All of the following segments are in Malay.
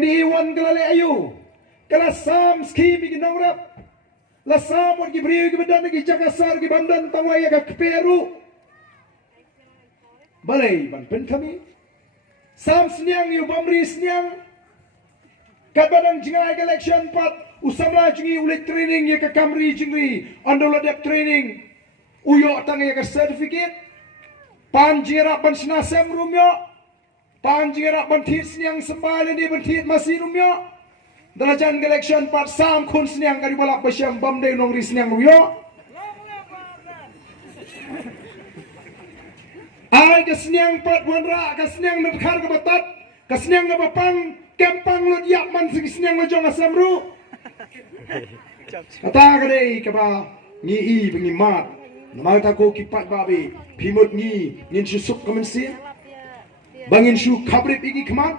di wan kelale ayu kala sam ski mi ginong rap la sam wan gibriu gi badan gi jakasar gi bandan tawaya ga keperu balai ban pen kami sam sniang yu bamri sniang kat badang jingai election pat usamla jingi ulit training ya ka kamri jingri andola dep training uyo tang ya ka certificate pan jira ban snasem rumyo pan jira ban thit sniang sembal ni ban thit masih rumyo dalajan election pat sam khun sniang kari balak basyam bamde nong ri sniang rumyo ai ka sniang pat wanra ka sniang nadkhar ka batat ka sniang ka bapang kempang lo yak man sing sniang lo jong asamru kata kade ka ba ngi i bengi mat namal ta ko kipat babi pimut ngi ngin susuk kemensin bangin shu khabrip igi khmat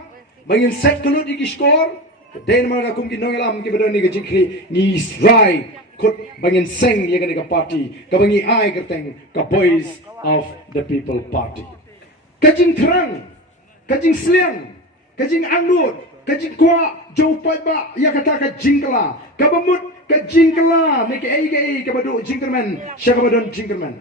bangin set kulut igi skor den mal ka kum ki nongelam ki bedoni ka jikri ngi rai kut bangin seng ye ka party ka bangi ai kerteng ka boys of the people party kajing terang kajing sliang kajing angut kajing kwa jopat ba ya kata ka jingkala ka bamut ka jingkala me ke ai ka badu jingkerman syaka badon jingkerman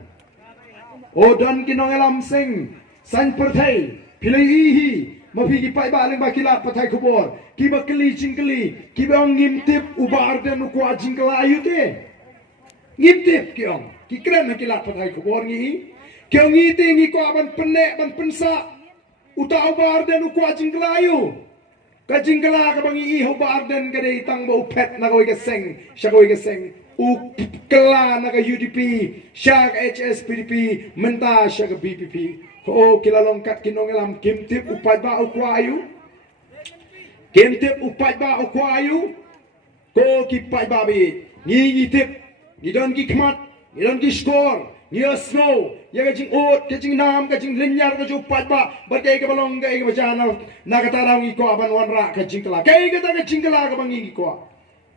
o don kinongelam sing san perthai pilai hi mafi ki pai ba leng ba kilat pathai khubor ki ba kli jingkali ki ba ngimtip ubar den kwa jingkala ayute ngimtip ki ong ki kren kilat pathai khubor ngi kyong ngi te ngi ko ban penek ban pensa uta ubar den kwa jingkala ayu ka jingkala ka bangi i ubar den ka dei tang bo pet na ko ke seng syakoi ke seng u kala na ka UDP syak HSPDP menta syak BPP o kilalong kat kinongelam kimtip upat ba u kwa ayu kimtip upat ba u kwa ayu ko ki pai ba bi ngi tip ni don ki khmat ni don ki score ni snow ya ka jing ot ka jing nam ka jing linyar ka ju pat ba badai ka balong ka ka bajana na ka tarang i ko aban wan ra ka jingkala kai ka ta ka jingkala ka bangi ko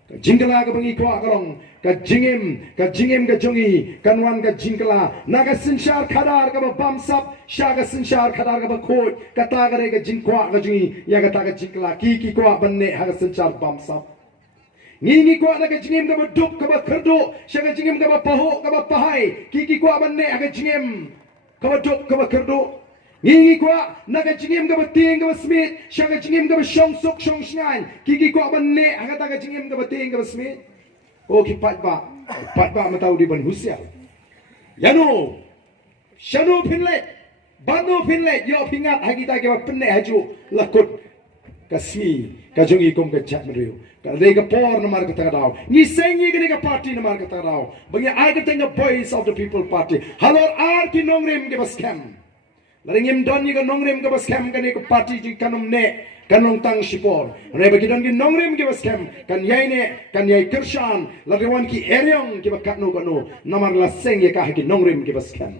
ka jingkala ka bangi ko karong ka jingim ka jongi kanwan ka jingkala na ka sinshar khadar ka ba bamsap sha ka sinshar khadar ka ba khoi ka ta ka re ka jingkwa ka jungi ya ka ta ka jingkala ki ko banne ha ka sinshar bamsap ngi ko na ka jingim ka ba dup ka ba khardo sha ka jingim ka ba paho ka ba pahai ki ko banne ha ka jingim ka ba dup ka ba khardo ngi ko na ka jingim ka ba ting ka ba smith sha ka jingim ka ba shong sok shong shngan ki ko banne ha ka ta ka jingim ka ba ting ka ba smith o ki pat ba matau di ban husia yano shano pinle bano pinle yo pingat ha kita ka ba penne haju lakut kasmi ka jongi kom ka chat meriu ka de ka por namar ka tagadaw ni sengi ka party namar ka tagadaw bangi ai ka tenga boys of the people party halor ar ki nongrem ke bas kam laringim don ni ka nongrem ke bas kam ka ne ka party ji kanum ne kanong tang sipor re bagi don ki nongrem ke bas kam kan yai ne kan yai kirshan larewan ki eryong ki ba katno namar la sengi ka ki nongrem ke bas kam